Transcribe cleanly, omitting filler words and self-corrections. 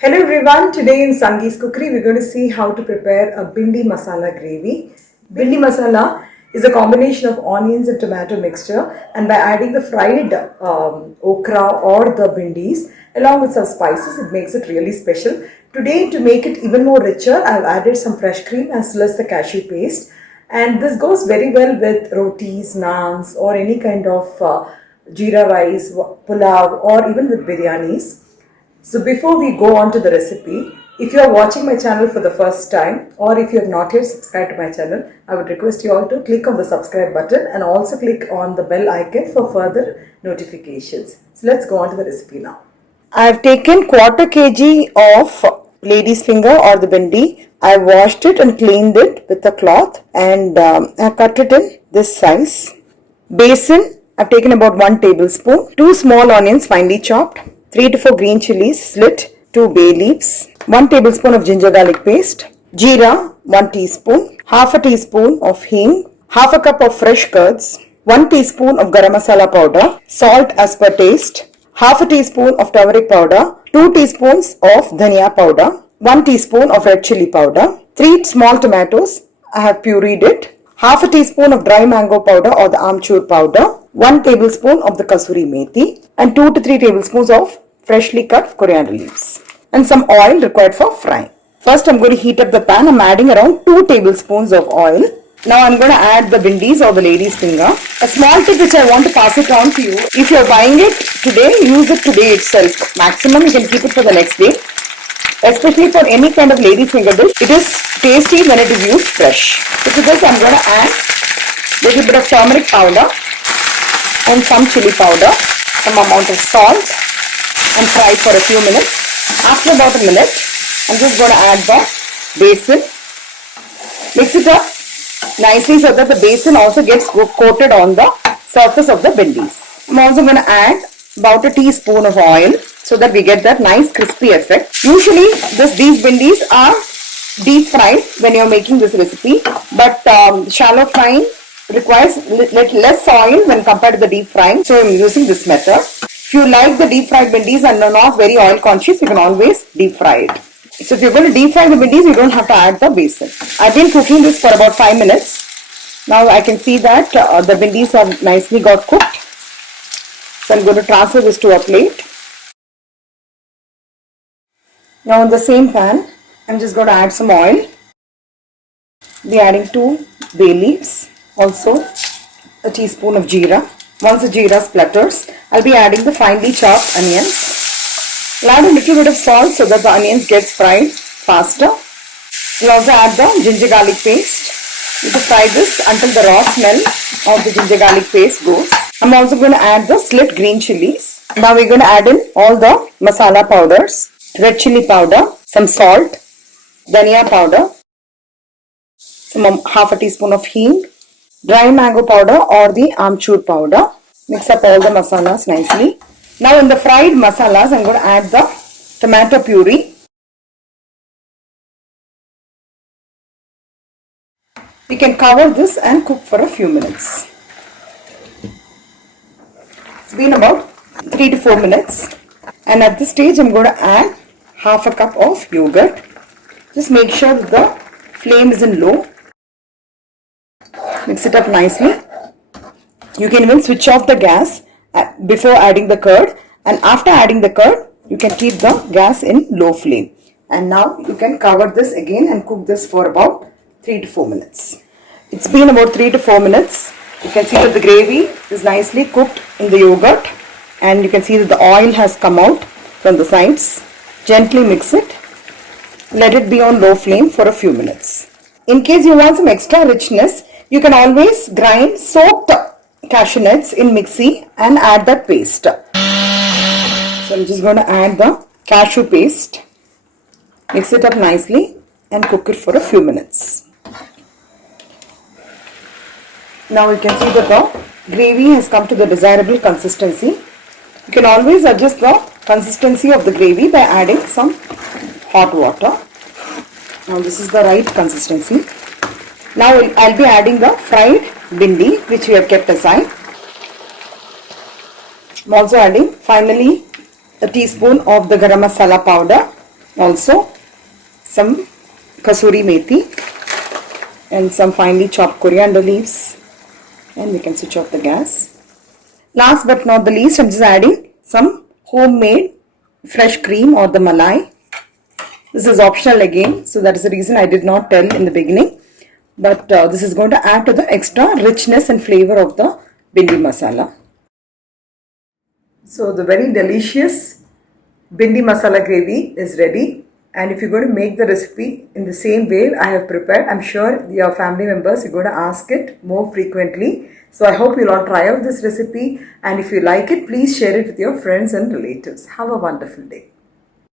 Hello everyone, today in Sangee's Cookery we're going to see how to prepare a bindi masala gravy. Bindi masala is a combination of onions and tomato mixture, and by adding the fried okra or the bindis along with some spices it makes it really special. Today, to make it even more richer, I've added some fresh cream as well as the cashew paste, and this goes very well with rotis, naans or any kind of jeera rice, pulao or even with biryanis. So before we go on to the recipe, if you are watching my channel for the first time or if you have not yet subscribed to my channel, I would request you all to click on the subscribe button and also click on the bell icon for further notifications. So let's go on to the recipe now. I have taken quarter kg of lady's finger or the bindi. I washed it and cleaned it with a cloth and I cut it in this size. Basin, I have taken about 1 tablespoon. 2 small onions finely chopped. 3 to 4 green chilies slit, 2 bay leaves, 1 tablespoon of ginger garlic paste, jeera 1 teaspoon, half a teaspoon of hing, half a cup of fresh curds, 1 teaspoon of garam masala powder, salt as per taste, half a teaspoon of turmeric powder, 2 teaspoons of dhania powder, 1 teaspoon of red chili powder, 3 small tomatoes, I have pureed it, half a teaspoon of dry mango powder or the amchur powder, 1 tablespoon of the kasuri methi and 2 to 3 tablespoons of freshly cut coriander leaves and some oil required for frying. First I'm going to heat up the pan. I'm adding around 2 tablespoons of oil. Now I'm going to add the bindis or the lady's finger. A small tip which I want to pass it on to you. If you're buying it today, use it today itself. Maximum you can keep it for the next day. Especially for any kind of lady's finger dish, it is tasty when it is used fresh. So to this I'm going to add a little bit of turmeric powder and some chili powder, some amount of salt and fry for a few minutes. After about a minute, I'm just going to add the basin. Mix it up nicely so that the basin also gets coated on the surface of the bindis. I'm also going to add about a teaspoon of oil so that we get that nice crispy effect. Usually these bindis are deep fried when you're making this recipe, but shallow frying requires less oil when compared to the deep frying, so I'm using this method. If you like the deep fried bindis and are not very oil conscious, you can always deep fry it. So if you're going to deep fry the bindis, you don't have to add the basin. I've been cooking this for about 5 minutes. Now I can see that the bindis have nicely got cooked. So I'm going to transfer this to a plate. Now in the same pan, I'm just going to add some oil. Be adding 2 bay leaves. Also a teaspoon of jeera. Once the jeera splutters, I'll be adding the finely chopped onions. I'll add a little bit of salt so that the onions gets fried faster. I'll also add the ginger garlic paste. You can fry this until the raw smell of the ginger garlic paste goes. I'm also going to add the slit green chilies. Now we're going to add in all the masala powders. Red chili powder, some salt, dhania powder, half a teaspoon of hing, dry mango powder or the amchur powder. Mix up all the masalas nicely. Now in the fried masalas, I'm going to add the tomato puree. We can cover this and cook for a few minutes. It's been about 3 to 4 minutes. And at this stage, I'm going to add half a cup of yogurt. Just make sure that the flame is in low. Mix it up nicely. You can even switch off the gas before adding the curd, and after adding the curd you can keep the gas in low flame. And now you can cover this again and cook this for about 3 to 4 minutes. It's been about 3 to 4 minutes. You can see that the gravy is nicely cooked in the yogurt, and you can see that the oil has come out from the sides. Gently mix it. Let it be on low flame for a few minutes. In case you want some extra richness, you can always grind soaked cashew nuts in mixie and add that paste. So I'm just going to add the cashew paste. Mix it up nicely and cook it for a few minutes. Now you can see that the gravy has come to the desirable consistency. You can always adjust the consistency of the gravy by adding some hot water. Now this is the right consistency. Now I'll be adding the fried bindi which we have kept aside. I'm also adding finally a teaspoon of the garam masala powder Also, some kasuri methi and some finely chopped coriander leaves. And we can switch off the gas. Last but not the least, I'm just adding some homemade fresh cream or the malai. This is optional again, so that is the reason I did not tell in the beginning. But this is going to add to the extra richness and flavor of the bhindi masala. So the very delicious bhindi masala gravy is ready. And if you're going to make the recipe in the same way I have prepared, I'm sure your family members are going to ask it more frequently. So I hope you'll all try out this recipe. And if you like it, please share it with your friends and relatives. Have a wonderful day.